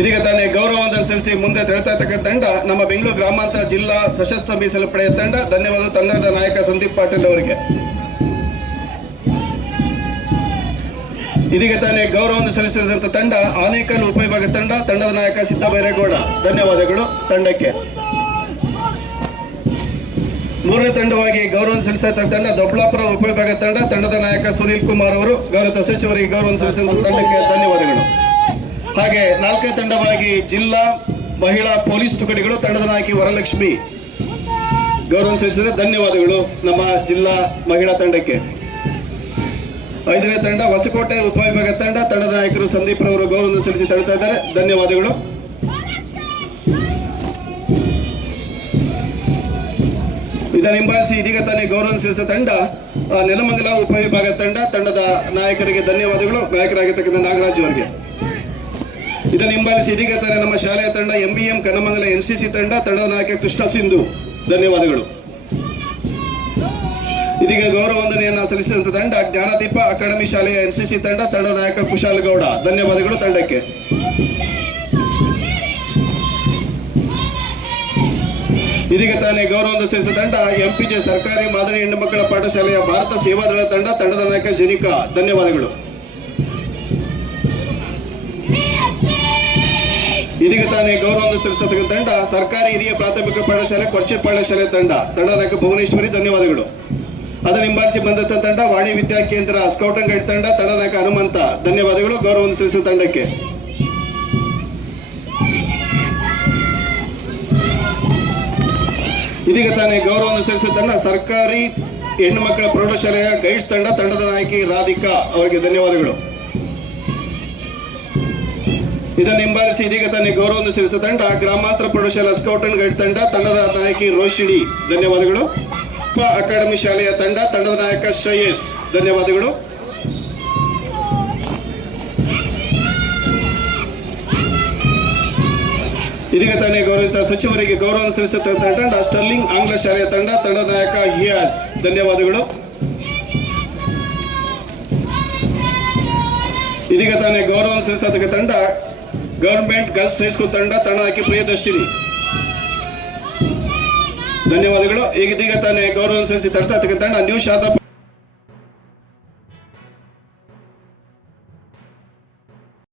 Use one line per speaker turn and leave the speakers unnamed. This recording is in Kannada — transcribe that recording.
ಇದೀಗ ತಾನೇ ಗೌರವವನ್ನು ಸಲ್ಲಿಸಿ ಮುಂದೆ ತೆರಳ್ತಾ ತಂಡ ನಮ್ಮ ಬೆಂಗಳೂರು ಗ್ರಾಮಾಂತರ ಜಿಲ್ಲಾ ಸಶಸ್ತ್ರ ಮೀಸಲು ಪಡೆಯ ತಂಡ. ಧನ್ಯವಾದ ತಂಡದ ನಾಯಕ ಸಂದೀಪ್ ಪಾಟೀಲ್ ಅವರಿಗೆ. ಇದೀಗ ತಾನೇ ಗೌರವವನ್ನು ಸಲ್ಲಿಸಿದಂತ ತಂಡ, ಆನೇಕಲ್ ಉಪವಿಭಾಗ ತಂಡ, ತಂಡದ ನಾಯಕ ಸಿದ್ದಭೈರೇಗೌಡ. ಧನ್ಯವಾದಗಳು ತಂಡಕ್ಕೆ. ಮೂರನೇ ತಂಡವಾಗಿ ಗೌರವ ಸಲ್ಲಿಸಿದ ತಂಡ ದೊಡ್ಡಾಪುರ ಉಪವಿಭಾಗ ತಂಡ, ತಂಡದ ನಾಯಕ ಸುನೀಲ್ ಕುಮಾರ್ ಅವರು ಗೌರವ ಸಚಿವರಿಗೆ ಗೌರವ ಸಲ್ಲಿಸಿದ ತಂಡಕ್ಕೆ ಧನ್ಯವಾದಗಳು. ಹಾಗೆ ನಾಲ್ಕನೇ ತಂಡವಾಗಿ ಜಿಲ್ಲಾ ಮಹಿಳಾ ಪೊಲೀಸ್ ತುಕಡಿಗಳು ತಂಡದ ನಾಯಕಿ ವರಲಕ್ಷ್ಮಿ ಗೌರವ ಸಲ್ಲಿಸಿದರೆ ಧನ್ಯವಾದಗಳು ನಮ್ಮ ಜಿಲ್ಲಾ ಮಹಿಳಾ ತಂಡಕ್ಕೆ. ಐದನೇ ತಂಡ ಹೊಸಕೋಟೆ ಉಪವಿಭಾಗ ತಂಡ ತಂಡದ ನಾಯಕರು ಸಂದೀಪ್ ರವರು ಗೌರವ ಸಲ್ಲಿಸಿ ಇದ್ದಾರೆ. ಧನ್ಯವಾದಗಳು. ಇದನ್ನು ಹಿಂಬಾಲಿಸಿ ಇದೀಗ ತಾನೇ ಗೌರವ ಸಲ್ಲಿಸಿದ ತಂಡ ನೆಲಮಂಗಲ ಉಪವಿಭಾಗ ತಂಡ ತಂಡದ ನಾಯಕರಿಗೆ ಧನ್ಯವಾದಗಳು. ನಾಯಕರಾಗಿರ್ತಕ್ಕಂಥ ನಾಗರಾಜ್ ಅವರಿಗೆ. ಇದನ್ನು ಹಿಂಬಾಲಿಸಿ ಇದೀಗ ತಾರೆ ನಮ್ಮ ಶಾಲೆಯ ತಂಡ ಎಂಬಿಎಂ ಕನ್ನಮಂಗಲ ಎನ್ಸಿಸಿ ತಂಡ ತಂಡದ ನಾಯಕ ಕೃಷ್ಣ ಸಿಂಧು. ಧನ್ಯವಾದಗಳು. ಇದೀಗ ಗೌರವ ವಂದನೆಯನ್ನ ಸಲ್ಲಿಸಿದಂತ ತಂಡ, ಜ್ಞಾನದೀಪ ಅಕಾಡೆಮಿ ಶಾಲೆಯ ಎನ್ಸಿಸಿ ತಂಡ ತಂಡದ ನಾಯಕ ಕುಶಾಲ್ ಗೌಡ. ಧನ್ಯವಾದಗಳು ತಂಡಕ್ಕೆ. ಇದೀಗ ತಾನೇ ಗೌರವವನ್ನು ಸಲ್ಲಿಸಿದ ತಂಡ ಎಂಪಿಜೆ ಸರ್ಕಾರಿ ಮಾದರಿ ಹೆಣ್ಣು ಮಕ್ಕಳ ಪಾಠಶಾಲೆಯ ಭಾರತ ಸೇವಾದಳ ತಂಡ, ತಂಡದ ನಾಯಕ ಜನಿಕಾ. ಧನ್ಯವಾದಗಳು. ಇದೀಗ ತಾನೇ ಗೌರವ ಸಲ್ಲಿಸತಕ್ಕ ತಂಡ, ಸರ್ಕಾರಿ ಹಿರಿಯ ಪ್ರಾಥಮಿಕ ಪಾಠಶಾಲೆ, ಕೊರ್ಚೆ ಪಾಠಶಾಲೆ ತಂಡ ತಂಡದ ನಾಯಕ ಭುವನೇಶ್ವರಿ, ಧನ್ಯವಾದಗಳು. ಅದನ್ನು ಹಿಂಬಾಲಿಸಿ ಬಂದಂತ ತಂಡ, ವಾಣಿ ವಿದ್ಯಾ ಕೇಂದ್ರ ಸ್ಕೌಟ್ ಅಂಡ್ ಗೈಡ್ ತಂಡ ನಾಯಕ ಹನುಮಂತ, ಧನ್ಯವಾದಗಳು ಗೌರವವನ್ನು ಸಲ್ಲಿಸಿದ ತಂಡಕ್ಕೆ. ಇದೀಗ ತಾನೇ ಗೌರವ ಸಲ್ಲಿಸಿದ ತಂಡ, ಸರ್ಕಾರಿ ಹೆಣ್ಣು ಮಕ್ಕಳ ಪ್ರೌಢಶಾಲೆಯ ಗೈಡ್ಸ್ ತಂಡ, ತಂಡದ ನಾಯಕಿ ರಾಧಿಕಾ ಅವರಿಗೆ ಧನ್ಯವಾದಗಳು. ಇದನ್ನು ಹಿಂಬಾಲಿಸಿ ಇದೀಗ ತನ್ನ ಗೌರವವನ್ನು ಸಲ್ಲಿಸಿದ ತಂಡ, ಗ್ರಾಮಾಂತರ ಪ್ರೌಢಶಾಲಾ ಸ್ಕೌಟ್ ಅಂಡ್ ಗೈಡ್ ತಂಡ, ತಂಡದ ನಾಯಕಿ ರೋಷಿಣಿ, ಧನ್ಯವಾದಗಳು. ಉಪ ಅಕಾಡೆಮಿ ಶಾಲೆಯ ತಂಡ, ತಂಡದ ನಾಯಕ ಶ್ರೇಯಸ್, ಧನ್ಯವಾದಗಳು. ಇದೀಗ ತಾನೇ ಗೌರವಿತ ಸಚಿವರಿಗೆ ಗೌರವ ಸಲ್ಲಿಸುತ್ತಿರುವ ತಂಡ ಸ್ಟರ್ಲಿಂಗ್ ಆಂಗ್ಲ ಶಾಲೆಯ ತಂಡ, ತಂಡದ ನಾಯಕ ಹಿಯಾಸ್ ಧನ್ಯವಾದಗಳು. ಇದೀಗ ತಾನೇ ಗೌರವ ಸಲ್ಲಿಸತಕ್ಕ ತಂಡ ಗವರ್ಮೆಂಟ್ ಗರ್ಲ್ಸ್ ಹೈಸ್ಕೂಲ್ ತಂಡ ತಂಡ ಹಾಕಿ ಪ್ರಿಯದರ್ಶಿನಿ. ಧನ್ಯವಾದಗಳು. ಈಗ ಇದೀಗ ತಾನೇ ಗೌರವ ಸಲ್ಲಿಸಿ ತಂಡ ನ್ಯೂ ಶಾರದಾ